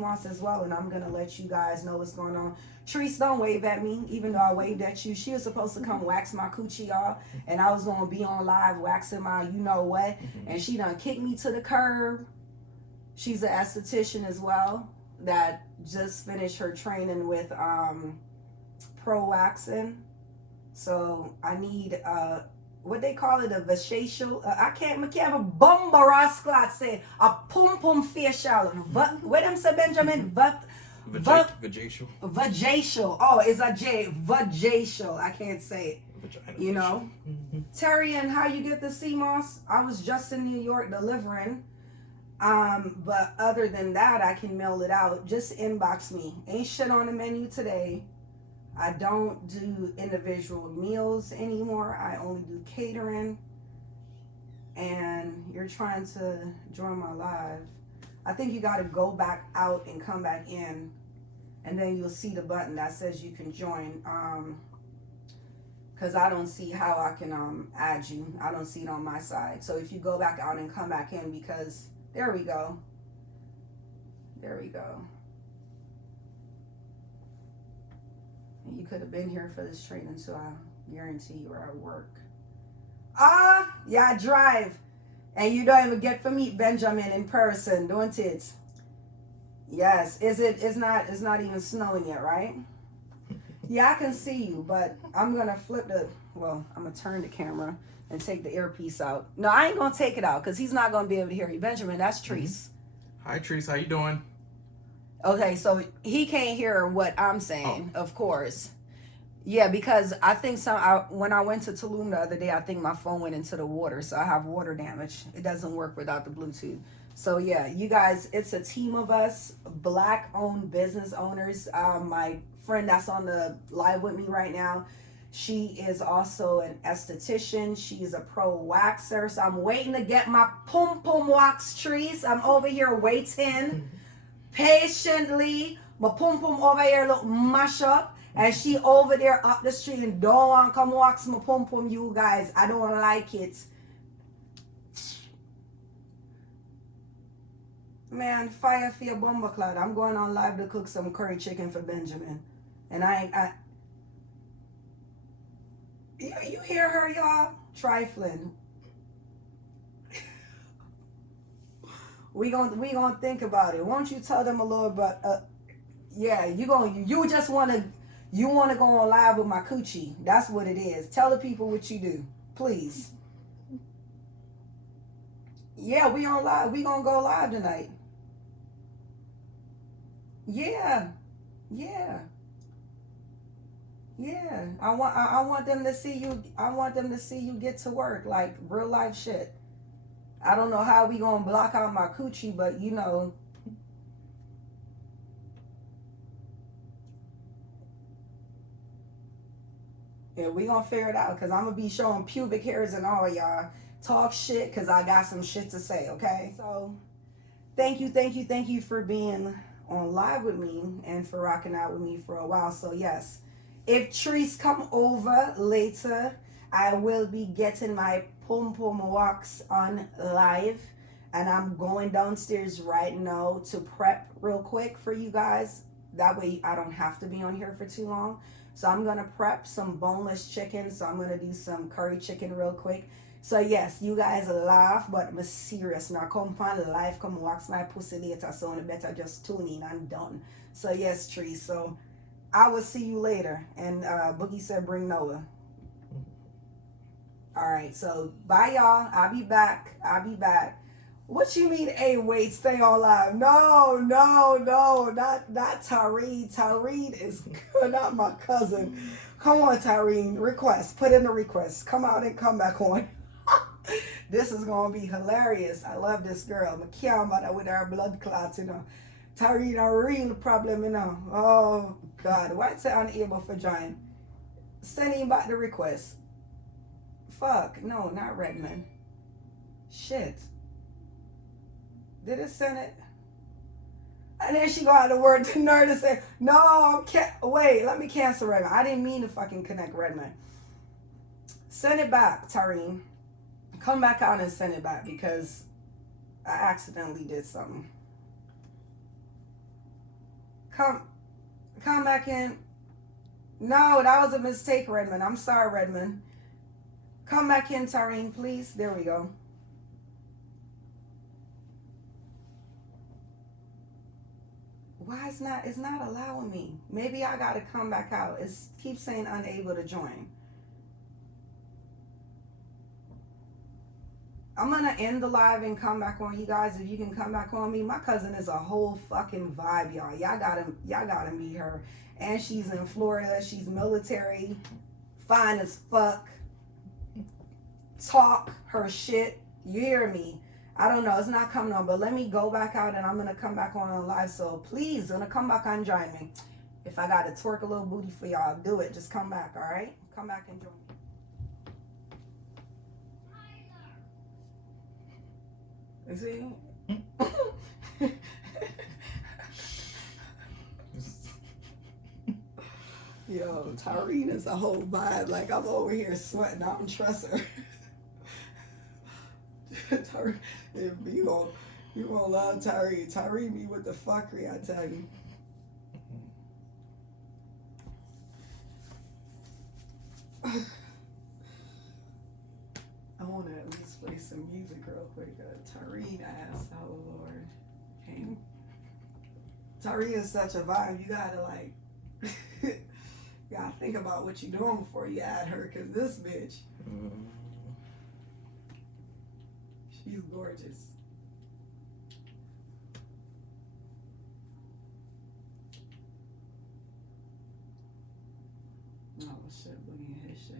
Moss as well, and I'm gonna let you guys know what's going on. Treese, don't wave at me, even though I waved at you. She was supposed to come wax my coochie, y'all, and I was gonna be on live waxing my you know what, and she done kicked me to the curb. She's an esthetician as well that just finished her training with pro waxing. So I need what they call it, a facial. I can't have a bomba rascal say a pum pum facial. What them say, Benjamin? Vajacial. Vajacial. Oh, it's a J. Vajacial. I can't say it. Vagina You know. Terry, and how you get the CMOS? I was just in New York delivering. But other than that, I can mail it out. Just inbox me. Ain't shit on the menu today. I don't do individual meals anymore. I only do catering. And you're trying to join my live. I think you got to go back out and come back in. And then you'll see the button that says you can join. Because I don't see how I can add you. I don't see it on my side. So if you go back out and come back in, because there we go. There we go. You could have been here for this training, so I guarantee you are at work. Yeah, I drive. And you don't even get to meet Benjamin in person, don't it? Yes. It's not even snowing yet, right? Yeah, I can see you, but I'm gonna I'm gonna turn the camera and take the earpiece out. No, I ain't gonna take it out because he's not gonna be able to hear you. Benjamin, that's Treese. Hi Treese, how you doing? Okay, so he can't hear what I'm saying, of course. Yeah, because I think when I went to Tulum the other day, I think my phone went into the water, so I have water damage. It doesn't work without the Bluetooth. So yeah, you guys, it's a team of us, Black-owned business owners. My friend that's on the live with me right now, she is also an esthetician. She's a pro waxer. So I'm waiting to get my pum pum wax trees. I'm over here waiting patiently. My pum pum over here look mash up. And she over there up the street and don't want to come wax my pum pum, you guys. I don't like it. Man, fire for your bomber cloud. I'm going on live to cook some curry chicken for Benjamin. And you hear her, y'all? Trifling. we gonna think about it. Won't you tell them a little bit? Yeah, you wanna go on live with my coochie. That's what it is. Tell the people what you do, please. Yeah, we on live. We gonna go live tonight. Yeah. I want them to see you. I want them to see you get to work, like real life shit. I don't know how we gonna block out my coochie, but you know. Yeah, we gonna figure it out, because I'm gonna be showing pubic hairs and all, y'all. Talk shit, because I got some shit to say, okay? So, thank you for being on live with me and for rocking out with me for a while. So, yes, if Treese come over later, I will be getting my pum pum wax on live. And I'm going downstairs right now to prep real quick for you guys. That way I don't have to be on here for too long. So I'm going to prep some boneless chicken. So I'm going to do some curry chicken real quick. So yes, you guys laugh, but I'm serious. Now come on live, come wax my pussy later. So you better just tune in and done. So yes, Tree. So I will see you later. And Boogie said bring Noah. Alright, so bye y'all. I'll be back. What you mean, hey, wait, stay on live? No, not Tyreen. Tyreen is good, not my cousin. Come on, Tyreen, put in the request. Come out and come back on. This is going to be hilarious. I love this girl. Makiamata with her blood clots, you know. Tyreen, a real problem, you know. Oh, God. Why say unable for join? Send him back the request. Fuck. No, not Redmond. Shit. Did it send it? And then she got the word to nerd and say, no, wait, let me cancel Redmond. I didn't mean to fucking connect Redmond. Send it back, Tareen. Come back out and send it back, because I accidentally did something. Come back in. No, that was a mistake, Redmond. I'm sorry, Redmond. Come back in, Tareen, please. There we go. Why it's not allowing me? Maybe I gotta come back out. It keeps saying unable to join. I'm gonna end the live and come back on you guys. If you can come back on me, my cousin is a whole fucking vibe, y'all. Y'all gotta meet her. And she's in Florida. She's military, fine as fuck. Talk her shit. You hear me? I don't know. It's not coming on, but let me go back out and I'm gonna come back on live. So please, gonna come back and join me. If I gotta twerk a little booty for y'all, do it. Just come back, all right? Come back and join me. You see? Yo, Tyrene is a whole vibe. Like, I'm over here sweating. I don't trust her. you gonna love Tyrene. Tyrene be with the fuckery, I tell you. I want to at least play some music real quick. Tyrene ass, oh Lord. Okay. Tyrene is such a vibe. You gotta like, you gotta think about what you're doing before you add her, cause this bitch, she's gorgeous. Oh shit, looking at his shit.